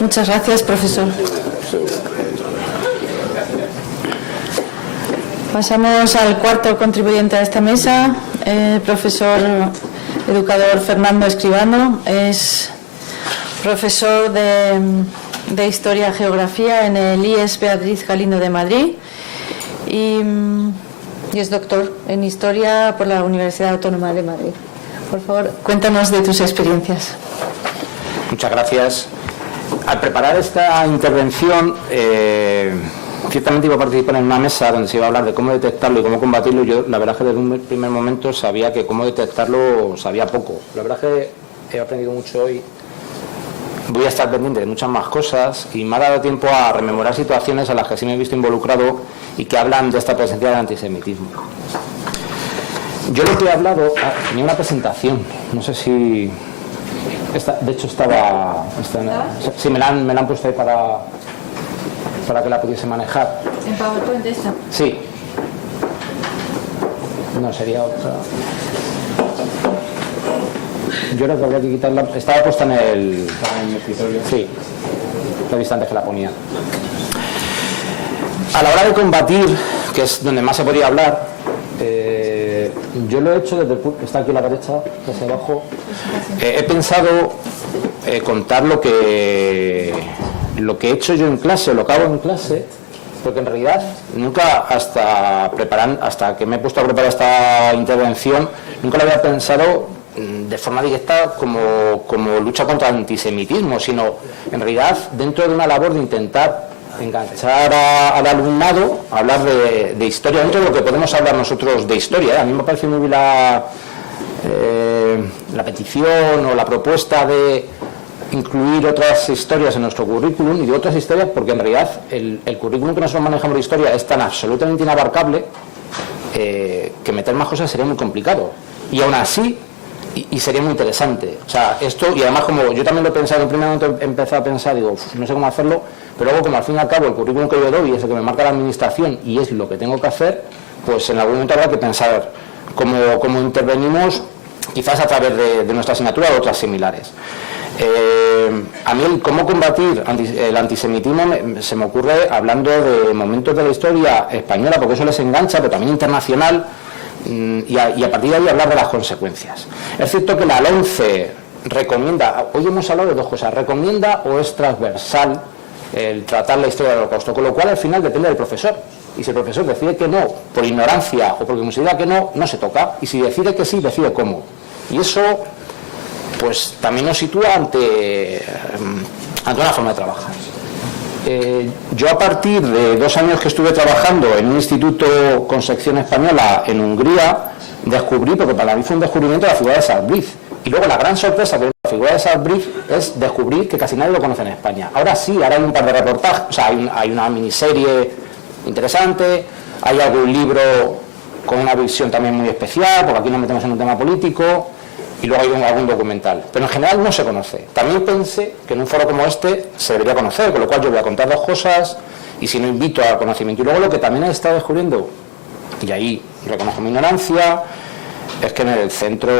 Muchas gracias, profesor. Pasamos al cuarto contribuyente a esta mesa, el profesor educador Fernando Escribano. Es profesor de Historia y Geografía en el IES Beatriz Galindo de Madrid y es doctor en Historia por la Universidad Autónoma de Madrid. Por favor, cuéntanos de tus experiencias. Muchas gracias. Al preparar esta intervención, ciertamente iba a participar en una mesa donde se iba a hablar de cómo detectarlo y cómo combatirlo. Yo, la verdad, que desde un primer momento sabía que cómo detectarlo sabía poco. La verdad que he aprendido mucho hoy. Voy a estar pendiente de muchas más cosas y me ha dado tiempo a rememorar situaciones a las que sí me he visto involucrado y que hablan de esta presencia del antisemitismo. Yo lo que he hablado, tenía una presentación, no sé si... de hecho estaba... Sí, me la han puesto ahí para que la pudiese manejar. ¿En PowerPoint esta? Sí. No, sería otra. Yo creo que habría que quitarla. Estaba puesta en el escritorio. Sí. Lo he visto antes que la ponía. A la hora de combatir, que es donde más se podría hablar, yo lo he hecho desde el punto que está aquí a la derecha, hacia abajo. He pensado contar lo que he hecho yo en clase, o lo que hago en clase, porque en realidad nunca hasta que me he puesto a preparar esta intervención, nunca lo había pensado de forma directa como lucha contra el antisemitismo, sino en realidad dentro de una labor de intentar enganchar al alumnado a hablar de historia, dentro de lo que podemos hablar nosotros de historia. A mí me parece muy bien la petición o la propuesta de incluir otras historias en nuestro currículum, y de otras historias porque en realidad el currículum que nosotros manejamos de historia es tan absolutamente inabarcable que meter más cosas sería muy complicado, y aún así y sería muy interesante. O sea, esto, y además como yo también lo he pensado, en un primer momento he empezado a pensar, digo, no sé cómo hacerlo, pero luego como al fin y al cabo el currículum que yo doy es el que me marca la administración y es lo que tengo que hacer, pues en algún momento habrá que pensar cómo intervenimos, quizás a través de nuestra asignatura o otras similares. A mí el cómo combatir el antisemitismo se me ocurre hablando de momentos de la historia española, porque eso les engancha, pero también internacional, y a partir de ahí hablar de las consecuencias. Es cierto que la LOMCE recomienda, hoy hemos hablado de dos cosas, recomienda o es transversal el tratar la historia del Holocausto, con lo cual al final depende del profesor, y si el profesor decide que no, por ignorancia o porque considera que no, no se toca, y si decide que sí, decide cómo, y eso pues también nos sitúa ante una forma de trabajar. Yo a partir de 2 años que estuve trabajando en un instituto con sección española en Hungría, descubrí, porque para mí fue un descubrimiento, la figura de Salbriz. Y luego la gran sorpresa de la figura de Salbriz es descubrir que casi nadie lo conoce en España. Ahora sí, ahora hay un par de reportajes, o sea, hay una miniserie interesante, hay algún libro con una visión también muy especial, porque aquí nos metemos en un tema político, y luego hay algún documental, pero en general no se conoce. También pensé que en un foro como este se debería conocer, con lo cual yo voy a contar 2 cosas, y si no invito al conocimiento. Y luego lo que también he estado descubriendo, y ahí reconozco mi ignorancia, es que en el Centro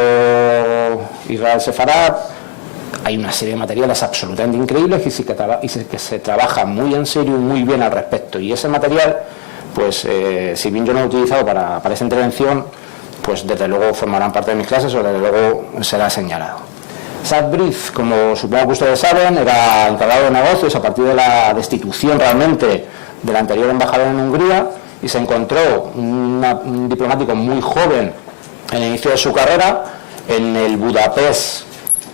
Israel Sefarad hay una serie de materiales absolutamente increíbles y que se trabaja muy en serio y muy bien al respecto, y ese material, pues si bien yo no lo he utilizado para esta intervención, pues desde luego formarán parte de mis clases o desde luego será señalado. Salbriz, como supongo que ustedes saben, era encargado de negocios a partir de la destitución realmente del anterior embajador en Hungría, y se encontró un diplomático muy joven en el inicio de su carrera en el Budapest,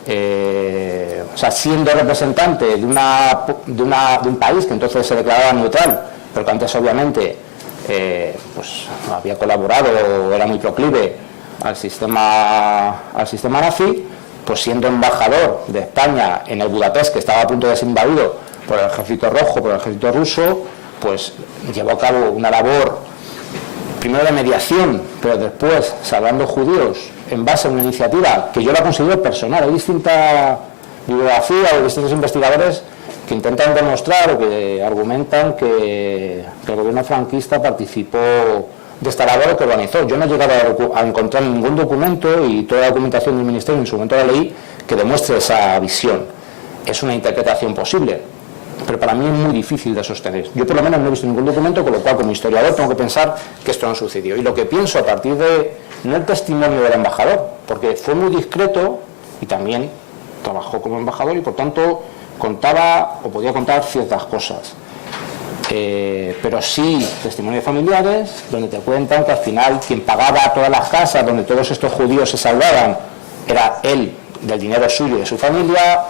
o sea, siendo representante de un país que entonces se declaraba neutral, pero que antes obviamente pues había colaborado, era muy proclive al sistema nazi, pues siendo embajador de España en el Budapest, que estaba a punto de ser invadido por el ejército rojo, por el ejército ruso, pues llevó a cabo una labor primero de mediación, pero después salvando judíos en base a una iniciativa que yo la considero personal. Hay distintas bibliografías o distintos investigadores que intentan demostrar o que argumentan que el gobierno franquista participó de esta labor que organizó. Yo no he llegado a encontrar ningún documento, y toda la documentación del Ministerio en su momento la leí, que demuestre esa visión. es una interpretación posible, pero para mí es muy difícil de sostener. Yo por lo menos no he visto ningún documento, con lo cual como historiador tengo que pensar que esto no sucedió. Y lo que pienso a partir de, no el testimonio del embajador, porque fue muy discreto y también trabajó como embajador y por tanto contaba o podía contar ciertas cosas. Pero sí testimonios familiares donde te cuentan que al final quien pagaba todas las casas donde todos estos judíos se salvaban era él, del dinero suyo y de su familia,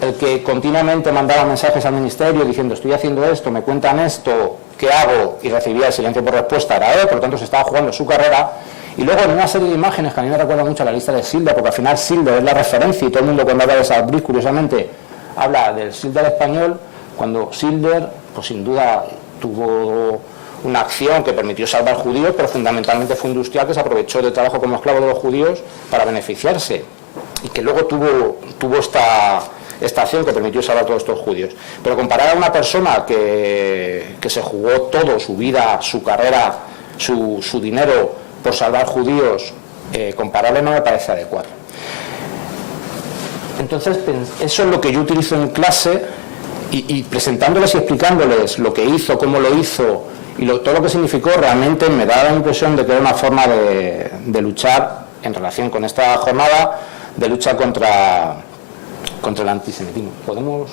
el que continuamente mandaba mensajes al ministerio diciendo estoy haciendo esto, me cuentan esto, ¿qué hago? Y recibía el silencio por respuesta, era él, por lo tanto se estaba jugando su carrera. Y luego en una serie de imágenes que a mí me recuerda mucho a la lista de Schindler, porque al final Schindler es la referencia y todo el mundo cuando habla de Salzburg curiosamente habla del Schindler español, cuando Schindler pues sin duda tuvo una acción que permitió salvar judíos, pero fundamentalmente fue industrial que se aprovechó del trabajo como esclavo de los judíos para beneficiarse y que luego tuvo esta acción que permitió salvar a todos estos judíos. Pero comparar a una persona que se jugó todo, su vida, su carrera, su dinero por salvar judíos, compararle no me parece adecuado. Entonces, eso es lo que yo utilizo en clase y presentándoles y explicándoles lo que hizo, cómo lo hizo y todo lo que significó, realmente me da la impresión de que era una forma de luchar en relación con esta jornada de lucha contra el antisemitismo. ¿Podemos?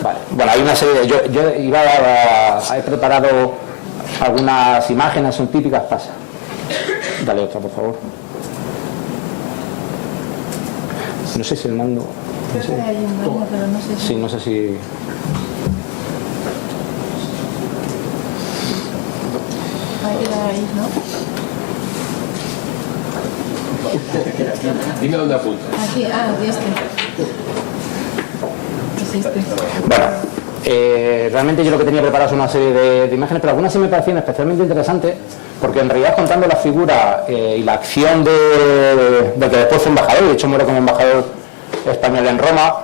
Vale. Bueno, hay una serie de... Yo he preparado algunas imágenes, son típicas, pasa. Dale otra, por favor. No sé si el mando... Creo que hay un baño, pero no sé si... Sí, no sé si... Hay que dar ahí, ¿no? Dime dónde apunta. Aquí, este. Bueno, realmente yo lo que tenía preparado es una serie de imágenes, pero algunas sí me parecían especialmente interesantes, porque en realidad contando la figura y la acción de que después fue embajador, de hecho muere como embajador español en Roma,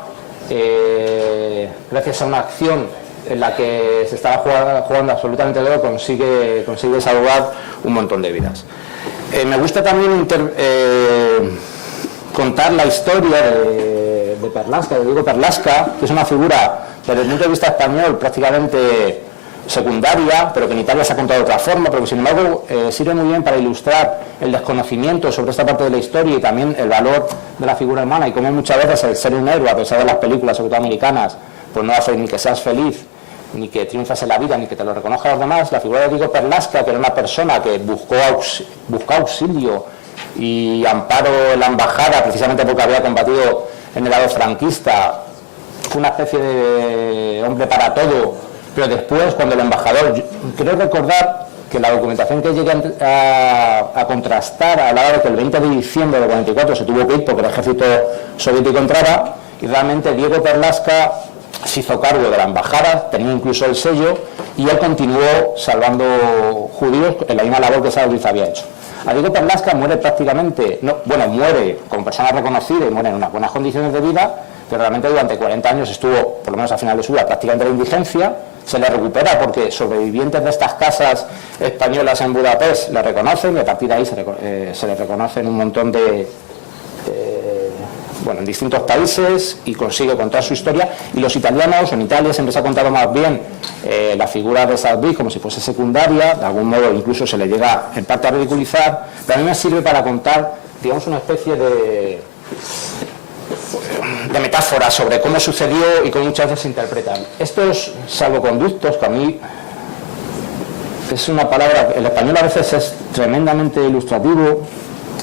gracias a una acción en la que se estaba jugando absolutamente todo, consigue salvar un montón de vidas. Me gusta también contar la historia de Perlasca, de Diego Perlasca, que es una figura desde el punto de vista español prácticamente secundaria, pero que en Italia se ha contado de otra forma, pero que sin embargo sirve muy bien para ilustrar el desconocimiento sobre esta parte de la historia y también el valor de la figura humana y cómo muchas veces el ser un héroe, a pesar de las películas, sobre todo americanas, pues no hace ni que seas feliz, ni que triunfes en la vida, ni que te lo reconozcan los demás. La figura de Diego Perlasca, que era una persona que buscó auxilio y amparo en la embajada, precisamente porque había combatido en el lado franquista, fue una especie de hombre para todo, pero después, cuando el embajador, creo recordar que la documentación que llegué a contrastar hablaba de que el 20 de diciembre del 44 se tuvo que ir porque el ejército soviético entraba, y realmente Diego Perlasca se hizo cargo de la embajada, tenía incluso el sello, y él continuó salvando judíos en la misma labor que Salzburg había hecho. A Diego Perlasca muere prácticamente, muere como persona reconocida y muere en unas buenas condiciones de vida, pero realmente durante 40 años estuvo, por lo menos al final de su vida, prácticamente en la indigencia. Se le recupera porque sobrevivientes de estas casas españolas en Budapest le reconocen, y a partir de ahí se le reconocen un montón en distintos países, y consigue contar su historia. Y los italianos, en Italia siempre se ha contado más bien la figura de Salzburg como si fuese secundaria, de algún modo incluso se le llega en parte a ridiculizar, pero a mí me sirve para contar, digamos, una especie de metáfora sobre cómo sucedió y cómo muchas veces se interpretan. Estos salvoconductos, que a mí es una palabra, el español a veces es tremendamente ilustrativo,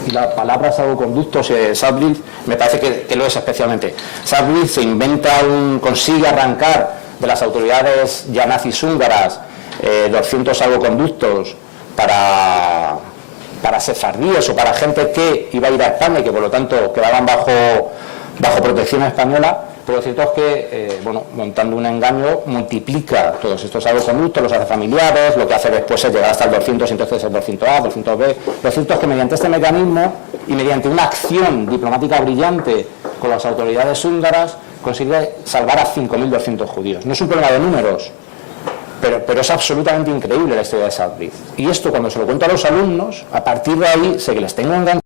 y la palabra salvoconductos, Salzburg, me parece que lo es especialmente. Salzburg se consigue arrancar de las autoridades ya nazis húngaras 200 salvoconductos para sefardíes o para gente que iba a ir a España y que por lo tanto quedaban bajo protección española, pero lo cierto es que, montando un engaño, multiplica todos estos salvoconductos, los hace familiares, lo que hace después es llegar hasta el 200, entonces el 200A, 200B. Lo cierto es que mediante este mecanismo y mediante una acción diplomática brillante con las autoridades húngaras, consigue salvar a 5.200 judíos. No es un problema de números, pero es absolutamente increíble la historia de Salzburg. Y esto, cuando se lo cuento a los alumnos, a partir de ahí sé que les tengo enganchado.